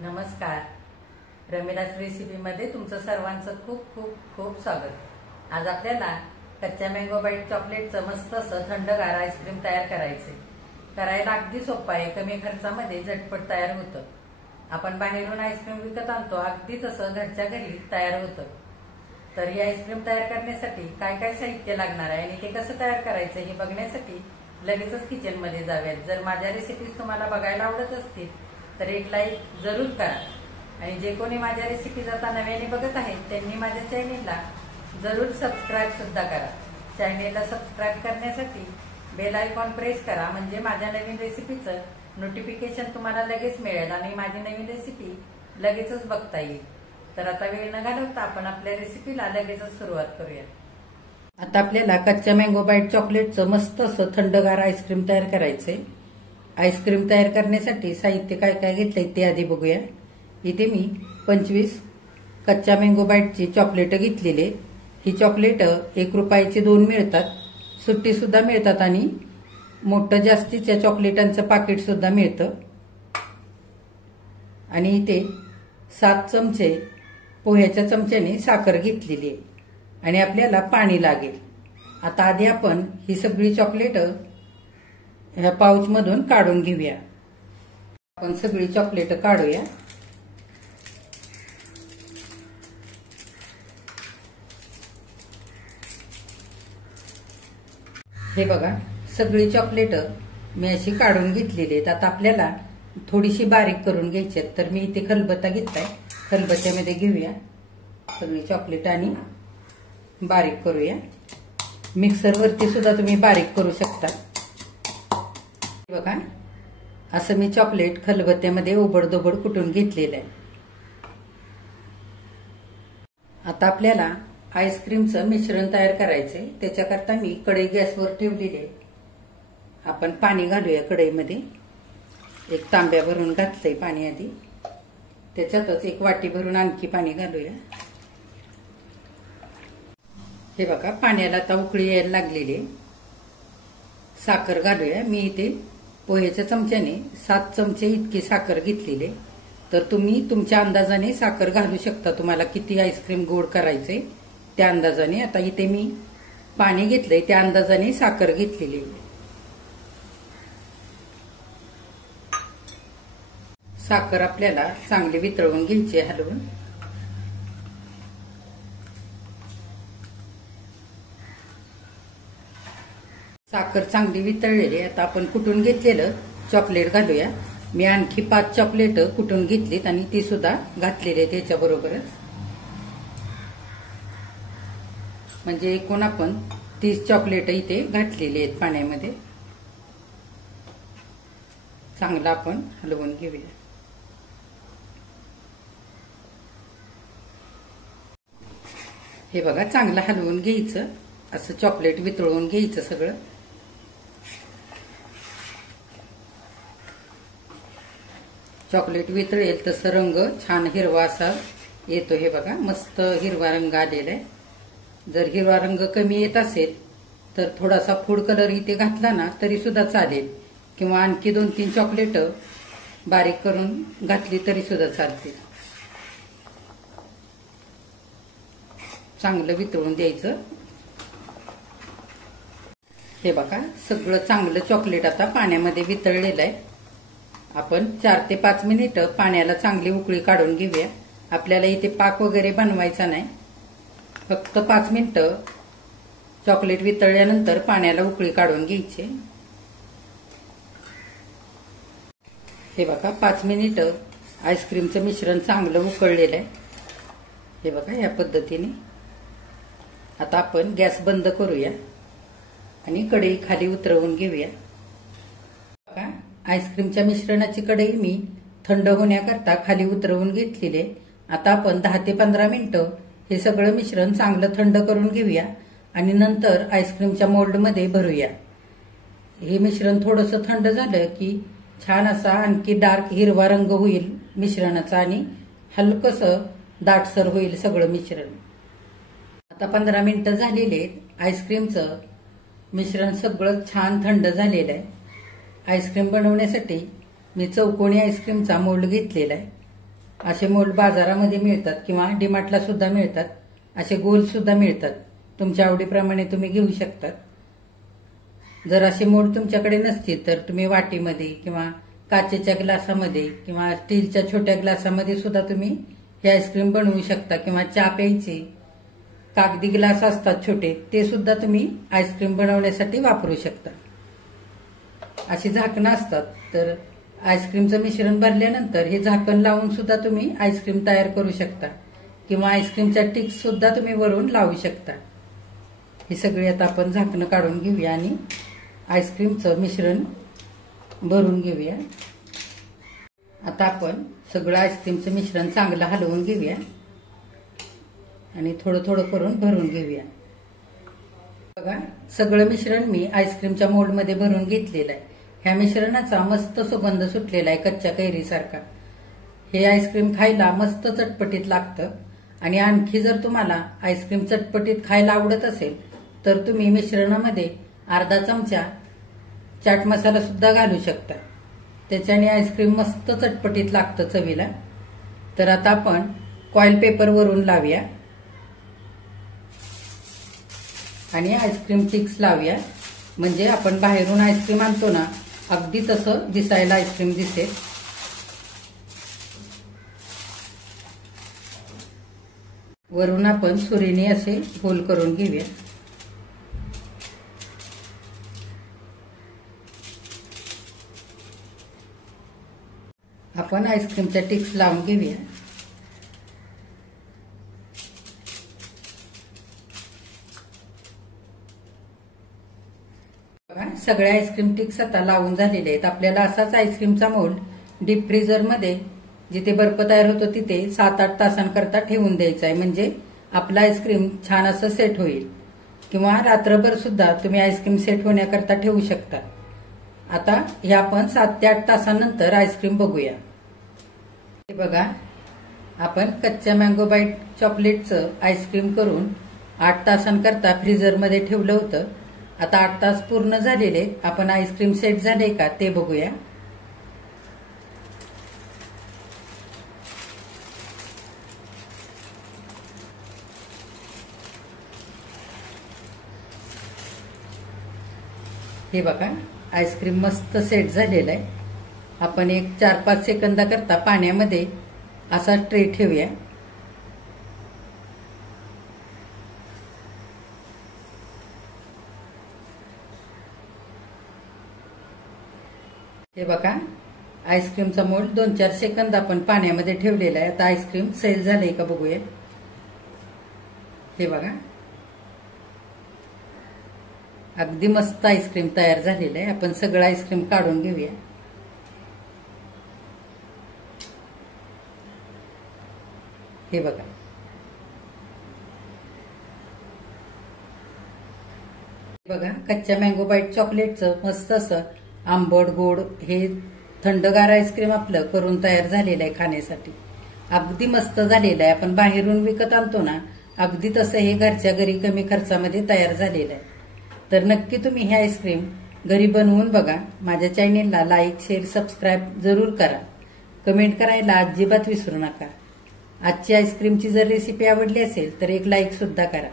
नमस्कार. रमिलास रेसिपीमध्ये तुमचं सर्वांचं खूप खूप खूप स्वागत. आज आपल्याला कच्च्या मँगो बाईट चॉकलेटचं मस्त असं थंडगार आईस्क्रीम तयार करायचे. करायला अगदी सोपं आहे, कमी खर्चामध्ये झटपट तयार होतं. आपण बाहेरून आईस्क्रीम विकत आणतो, अगदी तसं घरच्या घरी तयार होतं. तर ही आईस्क्रीम तयार करण्यासाठी काय काय साहित्य लागणार आहे आणि ते कसं तयार करायचं हे बघण्यासाठी लगेचच किचनमध्ये जाऊयात. जर माझ्या रेसिपीज तुम्हाला बघायला आवडत असतील तर एक लाईक जरूर करा आणि जे कोणी माझ्या रेसिपीज आता नव्याने बघत आहेत त्यांनी माझ्या चॅनेलला जरूर सबस्क्राईब सुद्धा करा. चॅनेलला सबस्क्राईब करण्यासाठी बेल आयकॉन प्रेस करा, म्हणजे माझ्या नवीन रेसिपीचं नोटिफिकेशन तुम्हाला लगेच मिळेल आणि माझी नवीन रेसिपी लगेचच बघता येईल. तर आता वेळ न घालवता आपण आपल्या रेसिपीला लगेचच सुरुवात करूया. आता आपल्याला कच्च्या मँगो बाईट चॉकलेटचं मस्त असं थंडगार आईस्क्रीम तयार करायचंय. आईस्क्रीम तयार करण्यासाठी साहित्य काय काय घेतलंय ते आधी बघूया. इथे मी 25 कच्च्या मँगो बाईटची चॉकलेट घेतलेली. ही चॉकलेट 1 रुपयाची 2 मिळतात, सुट्टी सुद्धा मिळतात आणि मोठं जास्तीच्या चॉकलेटांचं पाकिट सुद्धा मिळतं. आणि इथे 7 चमचे पोह्याच्या चमच्याने साखर घेतलेली आहे आणि आपल्याला पाणी लागेल. आता आधी आपण ही सगळी चॉकलेट ह्या पाऊच मधून काढून घेऊया. आपण सगळी चॉकलेट काढूया. हे बघा, सगळी चॉकलेट मी अशी काढून घेतलेली आहेत. आता आपल्याला थोडीशी बारीक करून घ्यायची आहेत. तर मी इथे खलबत्ता घेतलाय, खलबत्त्यामध्ये घेऊया सगळी चॉकलेट आणि बारीक करूया. मिक्सरवरती सुद्धा तुम्ही बारीक करू शकता. बघा, असं मी चॉकलेट खलबत्त्यामध्ये ओबडधोबड कुटून घेतलेलं आहे. आता आपल्याला आईस्क्रीमचं मिश्रण तयार करायचंय. त्याच्याकरता मी कढई गॅसवर ठेवलेली आहे. आपण पाणी घालूया कढईमध्ये. एक तांब्या भरून घातलंय पाणी आधी. त्याच्यातच 1 वाटी भरून आणखी पाणी घालूया. हे बघा, पाण्याला आता उकळी यायला लागलेली आहे. साखर घालूया. मी इथे पोह्याच्या चमच्याने 7 चमचे इतकी साखर घेतलेली. तर तुम्ही तुमच्या अंदाजाने साखर घालू शकता. तुम्हाला किती आईस्क्रीम गोड करायचे त्या अंदाजाने. आता इथे मी पाणी घेतलंय त्या अंदाजाने साखर घेतलेली. साखर आपल्याला चांगली वितळवून घ्यायची हलवून. साखर चांगली वितळलेली. आता आपण कुटून घेतलेलं चॉकलेट घालूया. मी आणखी 5 चॉकलेट कुटून घेतलीत आणि ती सुद्धा घातलेली आहेत त्याच्याबरोबरच. म्हणजे एकूण आपण 30 चॉकलेट इथे घातलेली आहेत पाण्यामध्ये. चांगलं आपण हलवून घेऊया. हे बघा, चांगलं हलवून घ्यायचं. असं चॉकलेट वितळवून घ्यायचं सगळं. चॉकलेट वितळेल तसं रंग छान हिरवा असा येतो. हे बघा, मस्त हिरवा रंग आलेला आहे. जर हिरवा रंग कमी येत असेल तर थोडासा फूड कलर इथे घातला ना तरी सुद्धा चालेल, किंवा आणखी 2-3 चॉकलेट बारीक करून घातली तरी सुद्धा चालते. चांगलं वितळून द्यायचं. हे बघा, सगळं चांगलं चॉकलेट आता पाण्यामध्ये वितळलेलं आहे. आपण 4 ते 5 मिनिट पाण्याला चांगली उकळी काढून घेऊया. आपल्याला इथे पाक वगैरे बनवायचा नाही, फक्त 5 मिनिटं चॉकलेट वितळल्यानंतर पाण्याला उकळी काढून घ्यायची. हे बघा, 5 मिनिटं आईस्क्रीमचं मिश्रण चांगलं उकळलेलं आहे. हे बघा, या पद्धतीने. आता आपण गॅस बंद करूया आणि कढई खाली उतरवून घेऊया. बघा, आईस्क्रीमच्या मिश्रणाची कढई मी थंड होण्याकरता खाली उतरवून घेतलेली आहे. आता आपण 10 ते 15 मिनिटं हे सगळं मिश्रण चांगलं थंड करून घेऊया आणि नंतर आईस्क्रीमच्या मोल्डमध्ये भरूया. हे मिश्रण थोडंसं थंड झालं की छान असा आणखी डार्क हिरवा रंग होईल मिश्रणाचा आणि हलकसं दाटसर होईल सगळं मिश्रण. आता 15 मिनिटं झालेले आहेत. आईस्क्रीमचं मिश्रण सगळं छान थंड झालेलं आहे. आईस्क्रीम बनवण्यासाठी मी चौकोनी आईस्क्रीमचा मोल्ड घेतलेला आहे. असे मोल्ड बाजारामध्ये मिळतात किंवा डीमार्टला सुद्धा मिळतात. असे गोल सुद्धा मिळतात. तुमच्या आवडीप्रमाणे तुम्ही घेऊ शकतात. जर असे मोल्ड तुमच्याकडे नसतील तर तुम्ही वाटीमध्ये किंवा काचेच्या ग्लासामध्ये किंवा स्टीलच्या छोट्या ग्लासामध्ये सुद्धा तुम्ही हे आईस्क्रीम बनवू शकता. किंवा चहा प्यायचे कागदी ग्लास असतात छोटे, ते सुद्धा तुम्ही आईस्क्रीम बनवण्यासाठी वापरू शकता. अशी झाकणं असतात, तर आईस्क्रीमचं मिश्रण भरल्यानंतर हे झाकण लावून सुद्धा तुम्ही आईस्क्रीम तयार करू शकता. किंवा आईस्क्रीमच्या टिक्स सुद्धा तुम्ही वरून लावू शकता. हे सगळे आता आपण झाकणं काढून घेऊया आणि आईस्क्रीमचं मिश्रण भरून घेऊया. आता आपण सगळं आईस्क्रीमचं मिश्रण चांगलं हलवून घेऊया आणि थोडं थोडं करून भरून घेऊया. बघा, सगळं मिश्रण मी आईस्क्रीमच्या मोल्डमध्ये भरून घेतलेलं आहे. ह्या मिश्रणाचा मस्त सुगंध सुटलेला आहे कच्च्या कैरीसारखा. हे आईस्क्रीम खायला मस्त चटपटीत लागतं. आणि आणखी जर तुम्हाला आईस्क्रीम चटपटीत खायला आवडत असेल तर तुम्ही मिश्रणामध्ये अर्धा चमचा चाट मसाला सुद्धा घालू शकता. त्याच्याने आईस्क्रीम मस्त चटपटीत लागतं चवीला. तर आता आपण फॉइल पेपर वरून लावूया आणि आईस्क्रीम टिक्स लावूया. म्हणजे आपण बाहेरून आईस्क्रीम आणतो ना, अगदी तसं दिसायला आईस्क्रीम दिसेल. वरून आपण सुरीने असे गोल करून घेऊया. आपण आईस्क्रीमच्या टिक्स लावून घेऊया. सगळ्या आईस्क्रीम टिक्स आता लावून झालेले आहेत. आपल्याला असाच आईस्क्रीमचा मोल्ड डीप फ्रीजरमध्ये जिथे बर्फ तयार होतो तिथे 7-8 तासांकरता ठेवून द्यायचा आहे. म्हणजे आपला आईस्क्रीम छान असं सेट होईल. किंवा रात्रभर सुद्धा तुम्ही आईस्क्रीम सेट होण्याकरता ठेवू शकता. आता हे आपण 7 ते 8 तासांनंतर आईस्क्रीम बघूया. हे बघा, आपण कच्च्या मँगो बाईट चॉकलेटचं आईस्क्रीम करून 8 तासांकरता फ्रीजरमध्ये ठेवलं होतं. आता 8 तास पूर्ण झालेले. आपण आईस्क्रीम सेट झाले का ते बघूया. हे बघा, आईस्क्रीम मस्त सेट झालेलं आहे. आपण एक 4-5 सेकंदाकरता पाण्यामध्ये असा ट्रे ठेवूया. हे बघा, आईस्क्रीमचा मोल्ड 2-4 सेकंद आपण पाण्यामध्ये ठेवलेला आहे. आता आईस्क्रीम सेल झालंय का बघूया. हे बघा, अगदी मस्त आईस्क्रीम तयार झालेलं आहे. आपण सगळं आईस्क्रीम काढून घेऊया. हे बघा, बघा, कच्च्या मँगो बाईट चॉकलेटचं मस्त असं आंबट गोड हे थंडगार आईस्क्रीम आपलं करून तयार झालेलं आहे खाण्यासाठी. अगदी मस्त झालेलं आहे. आपण बाहेरून विकत आणतो ना, अगदी तसं हे घरच्या घरी कमी खर्चामध्ये तयार झालेलं आहे. तर नक्की तुम्ही हे आईस्क्रीम घरी बनवून बघा. माझ्या चॅनेलला लाईक, शेअर, सबस्क्राईब जरूर करा. कमेंट करायला अजिबात विसरू नका. आजची आईस्क्रीमची जर रेसिपी आवडली असेल तर एक लाईक सुद्धा करा.